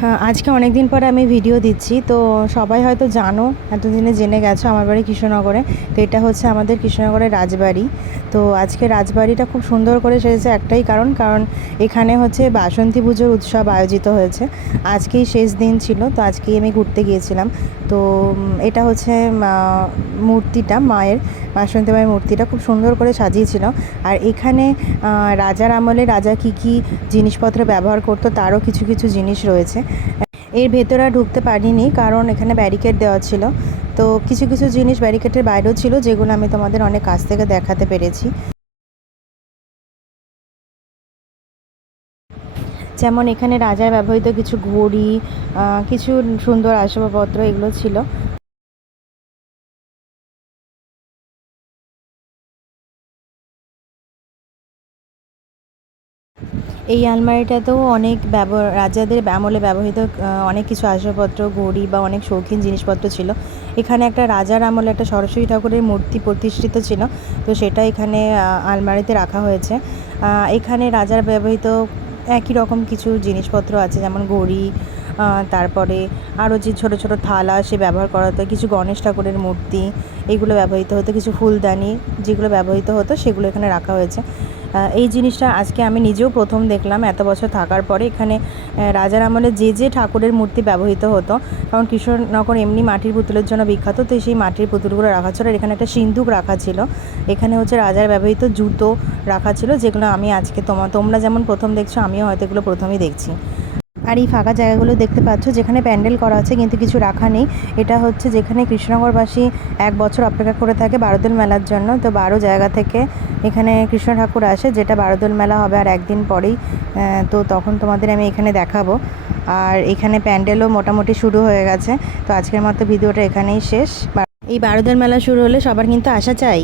হ্যাঁ, আজকে অনেক দিন পরে আমি ভিডিও দিচ্ছি। তো সবাই হয়তো জানো, এতদিনে জেনে গেছো আমার বাড়ি কৃষ্ণনগরে। তো এটা হচ্ছে আমাদের কৃষ্ণনগরের রাজবাড়ি। তো আজকে রাজবাড়িটা খুব সুন্দর করে সেজেছে একটাই কারণ এখানে হচ্ছে বাসন্তী পুজোর উৎসব আয়োজিত হয়েছে। আজকেই শেষ দিন ছিল, তো আজকেই আমি ঘুরতে গিয়েছিলাম। তো এটা হচ্ছে মূর্তিটা মায়ের, বাসন্তী মায়ের মূর্তিটা খুব সুন্দর করে সাজিয়েছিল। আর এখানে রাজার আমলে রাজা কী জিনিসপত্র ব্যবহার করতো তারও কিছু কিছু জিনিস রয়েছে। এর ভেতরে আর ঢুকতে পারিনি কারণ এখানে ব্যারিকেড দেওয়া ছিল। তো কিছু কিছু জিনিস ব্যারিকেডের বাইরেও ছিল, যেগুলো আমি তোমাদের অনেক কাছ থেকে দেখাতে পেরেছি। যেমন এখানে রাজার ব্যবহৃত কিছু ঘড়ি, কিছু সুন্দর আসবাবপত্র এগুলো ছিল। এই আলমারিটাতেও অনেক রাজাদের আমলে ব্যবহৃত অনেক কিছু আসবাবপত্র, ঘড়ি বা অনেক শৌখিন জিনিসপত্র ছিল। এখানে একটা রাজার আমলে একটা সরস্বতী ঠাকুরের মূর্তি প্রতিষ্ঠিত ছিল, তো সেটা এখানে আলমারিতে রাখা হয়েছে। এখানে রাজার ব্যবহৃত একই রকম কিছু জিনিসপত্র আছে, যেমন ঘড়ি, তারপরে আরও যে ছোটো ছোটো থালা সে ব্যবহার করা হতো, কিছু গণেশ ঠাকুরের মূর্তি এগুলো ব্যবহৃত হতো, কিছু ফুলদানি যেগুলো ব্যবহৃত হতো সেগুলো এখানে রাখা হয়েছে। এই জিনিসটা আজকে আমি নিজেও প্রথম দেখলাম এত বছর থাকার পরে। এখানে রাজার আমলে যে ঠাকুরের মূর্তি ব্যবহৃত হতো, কারণ কৃষ্ণনগর এমনি মাটির পুতুলের জন্য বিখ্যাত, তো সেই মাটির পুতুলগুলো রাখা ছিল। আর এখানে একটা সিন্দুক রাখা ছিল। এখানে হচ্ছে রাজার ব্যবহৃত জুতো রাখা ছিল, যেগুলো আমি আজকে তোমরা যেমন প্রথম দেখছো, আমিও হয়তো এগুলো প্রথমেই দেখছি। আর এই ফাঁকা জায়গাগুলো দেখতে পাচ্ছ যেখানে প্যান্ডেল করা আছে কিন্তু কিছু রাখা নেই। এটা হচ্ছে যেখানে কৃষ্ণনগরবাসী এক বছর অপেক্ষা করে থাকে বারোদোল মেলার জন্য। তো 12 জায়গা থেকে এখানে কৃষ্ণ ঠাকুর আসে, যেটা বারোদোল মেলা হবে আর একদিন পরেই। তো তখন তোমাদের আমি এখানে দেখাবো। আর এখানে প্যান্ডেলও মোটামুটি শুরু হয়ে গেছে। তো আজকের মতো ভিডিওটা এখানেই শেষ। এই বারোদোল মেলা শুরু হলে সবার কিন্তু আসা চাই।